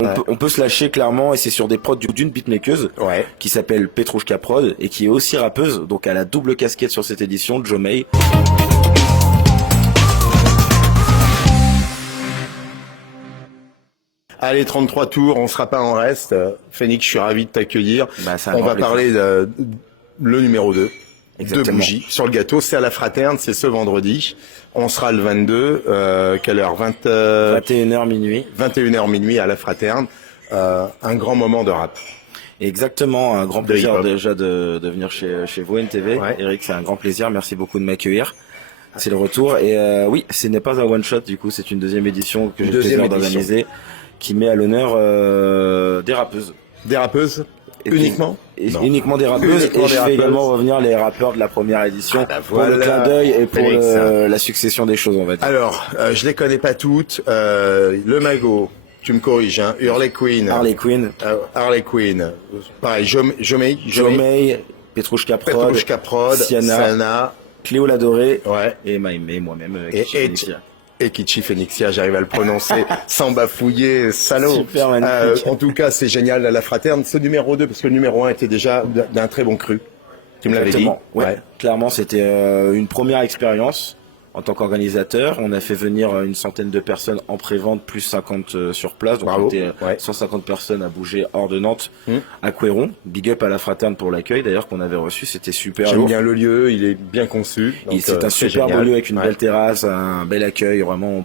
On peut se lâcher clairement, et c'est sur des prods d'une beatmakeuse qui s'appelle Petrouchka Prod et qui est aussi rappeuse, donc elle a double casquette sur cette édition, Jomei. Allez, 33 tours, on sera pas en reste. Phoenix, je suis ravi de t'accueillir. On va parler de le numéro 2. Exactement. De bougies sur le gâteau, c'est à la Fraterne, c'est ce vendredi. On sera le 22, quelle heure 21h minuit. 21h minuit à la Fraterne. Un grand moment de rap. Exactement, un grand plaisir déjà de venir chez vous NTV. Eric, c'est un grand plaisir, merci beaucoup de m'accueillir. C'est le retour et oui, ce n'est pas un one shot du coup, c'est une deuxième édition que j'ai le plaisir d'organiser qui met à l'heure des rappeuses. Des rappeuses uniquement uniquement des rappeuses et je vais également revenir les rappeurs de la première édition pour le clin d'œil et pour la succession des choses, on va dire. Alors, je les connais pas toutes. Le Mago, tu me corriges, hein. Harley Quinn. Harley Quinn. Pareil, Jomei, Petrouchka Prod, Siana, Cléo Ladoré et moi-même. Et Kichi Phoenixia, j'arrive à le prononcer sans bafouiller, salaud. Super magnifique. En tout cas, c'est génial à la Fraterne. Ce numéro 2, parce que le numéro 1 était déjà d'un très bon cru. Tu me l'avais dit. Clairement, c'était une première expérience en tant qu'organisateur. On a fait venir une centaine de personnes en pré-vente, plus 50 sur place. Donc, on était 150 personnes à bouger hors de Nantes, à Couéron. Big up à la Fraterne pour l'accueil, d'ailleurs, qu'on avait reçu. C'était super. J'aime bien le lieu, il est bien conçu. C'est un super beau lieu avec une belle terrasse, un bel accueil. Vraiment,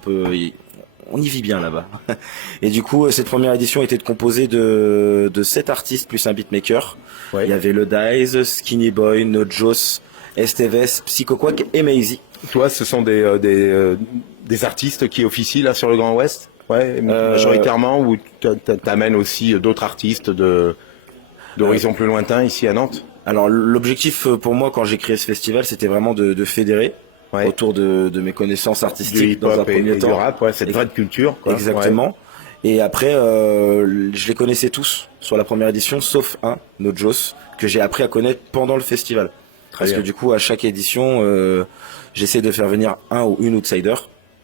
on y vit bien là-bas. Et du coup, cette première édition était composée de 7 artistes plus un beatmaker. Il y avait le Dice, Skinny Boy, Nojos, Esteves, Psycho Quack et Maisie. Toi, ce sont des artistes qui officient là sur le Grand Ouest, majoritairement, ou t'amènes aussi d'autres artistes d'horizons plus lointains ici à Nantes? Alors l'objectif pour moi quand j'ai créé ce festival, c'était vraiment de fédérer autour de mes connaissances artistiques dans un premier temps. Du rap, cette vraie culture. Exactement. Et après, je les connaissais tous sur la première édition, sauf un, Nojos, que j'ai appris à connaître pendant le festival. Parce que du coup, à chaque édition, j'essaie de faire venir un ou une outsider,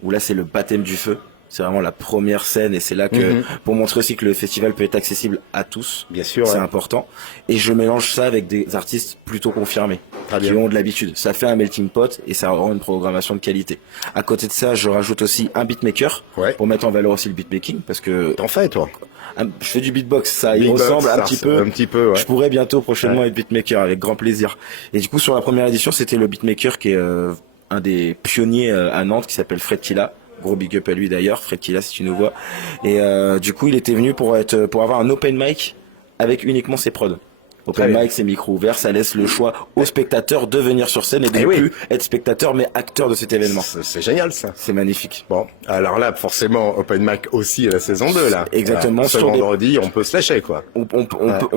où là c'est le baptême du feu. C'est vraiment la première scène et c'est là que, pour montrer aussi que le festival peut être accessible à tous. Bien sûr. C'est important. Et je mélange ça avec des artistes plutôt confirmés, qui ont de l'habitude. Ça fait un melting pot et ça rend une programmation de qualité. À côté de ça, je rajoute aussi un beatmaker, pour mettre en valeur aussi le beatmaking, parce que... T'en fais, toi? Je fais du beatbox, ça y ressemble un petit peu. Je pourrais bientôt prochainement être beatmaker avec grand plaisir. Et du coup, sur la première édition, c'était le beatmaker qui est un des pionniers à Nantes, qui s'appelle Fred Killa. Gros big up à lui d'ailleurs, Fred Killa si tu nous vois. Et du coup, il était venu pour avoir un open mic avec uniquement ses prods. Open mic, c'est micro ouvert, ça laisse le choix aux spectateurs de venir sur scène et de ne plus être spectateur mais acteur de cet événement. C'est génial ça. C'est magnifique. Bon, alors là, forcément, open mic aussi à la saison 2 là. Exactement. Ce vendredi, on peut se lâcher quoi. On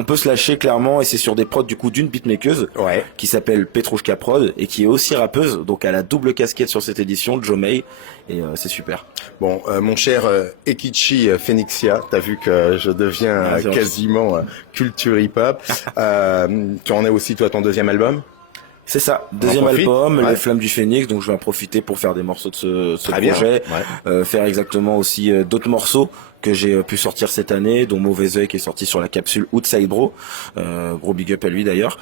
peut se lâcher clairement et c'est sur des prods du coup d'une beatmakeuse qui s'appelle Petrouchka Prod et qui est aussi rappeuse, donc elle a double casquette sur cette édition, Jomei, et c'est super. Bon, mon cher Ekichi Phoenixia, t'as vu que je deviens quasiment culture hip-hop. Tu en es aussi toi ton deuxième album? C'est ça, deuxième album, Les Flammes du Phénix, donc je vais en profiter pour faire des morceaux de ce projet, faire exactement aussi d'autres morceaux que j'ai pu sortir cette année, dont Mauvais Oeil qui est sorti sur la capsule Outside Bro, gros big up à lui d'ailleurs.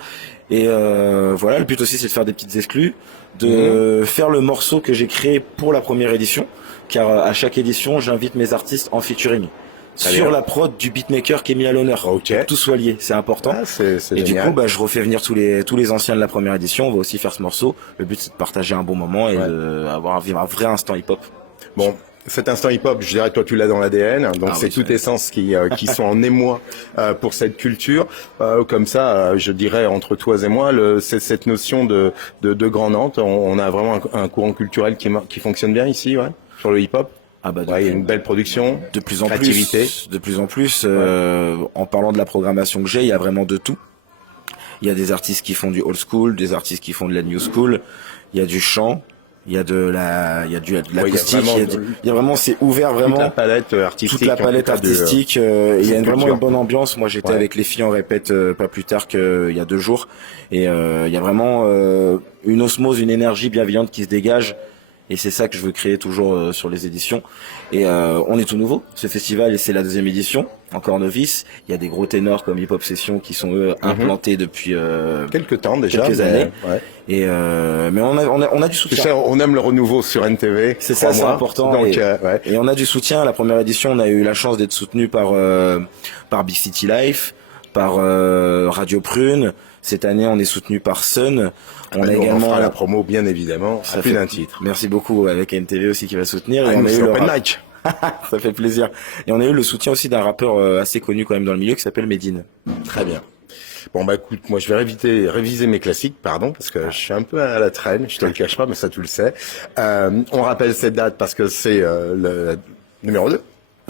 Et voilà, le but aussi c'est de faire des petites exclus, de faire le morceau que j'ai créé pour la première édition, car à chaque édition j'invite mes artistes en featuring. Sur la prod du beatmaker qui est mis à l'honneur. Pour que tout soit lié, c'est important. Et du coup, je refais venir tous les anciens de la première édition. On va aussi faire ce morceau. Le but, c'est de partager un bon moment et d'avoir un vrai instant hip-hop. Bon, cet instant hip-hop, je dirais, toi, tu l'as dans l'ADN. Donc, c'est toute essence qui sont en émoi pour cette culture. Comme ça, je dirais, entre toi et moi, c'est cette notion de Grand Nantes. On a vraiment un courant culturel qui fonctionne bien ici, sur le hip-hop. Il y a une belle production, de plus en plus. En parlant de la programmation que j'ai, il y a vraiment de tout. Il y a des artistes qui font du old school, des artistes qui font de la new school. Il y a du chant, il y a de l'acoustique. Il y a vraiment, c'est ouvert vraiment. Toute la palette artistique. Il y a vraiment une bonne ambiance. Moi, j'étais avec les filles en répète pas plus tard qu'il y a 2 jours, et il y a vraiment une osmose, une énergie bienveillante qui se dégage. et c'est ça que je veux créer toujours sur les éditions. Et on est tout nouveau, ce festival, et c'est la 2e édition, encore novice. Il y a des gros ténors comme Hip Hop Session qui sont eux implantés depuis quelques temps déjà, quelques années. Ouais. Et mais on a du soutien. Tu sais, on aime le renouveau sur NTV. C'est ça, c'est important. Donc, et on a du soutien. La première édition, on a eu la chance d'être soutenu par Big City Life, par Radio Prune. Cette année, on est soutenu par Sun. On a également fera la promo, bien évidemment, à plus d'un titre. Merci beaucoup, avec NTV aussi qui va soutenir. Et on a eu Open Mic. Ça fait plaisir. Et on a eu le soutien aussi d'un rappeur assez connu quand même dans le milieu qui s'appelle Medine. Très bien. Bon bah écoute, moi je vais réviser mes classiques, parce que je suis un peu à la traîne, je te le cache pas, mais ça tu le sais. On rappelle cette date parce que c'est le numéro 2.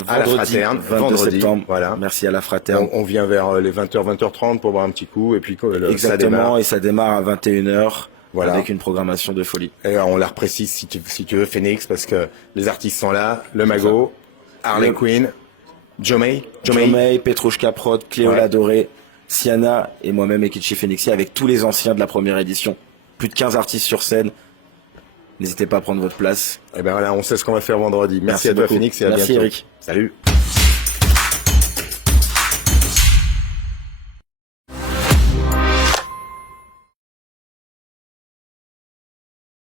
À la Fraterne, 22 septembre. Voilà. Merci à la Fraterne. On vient vers les 20h, 20h30 pour boire un petit coup, et puis exactement, ça démarre. Et ça démarre à 21h. Voilà. Avec une programmation de folie. Et on la reprécise si tu veux, Phoenix, parce que les artistes sont là, le Mago, Harley Quinn, Jomay, Petrouchka Prod, Cléola Doré, Siana et moi-même Ekichi Phoenixi avec tous les anciens de la première édition. Plus de 15 artistes sur scène. N'hésitez pas à prendre votre place. Et ben voilà, on sait ce qu'on va faire vendredi. Merci à toi, Phoenix, et à bientôt. Merci Eric. Salut.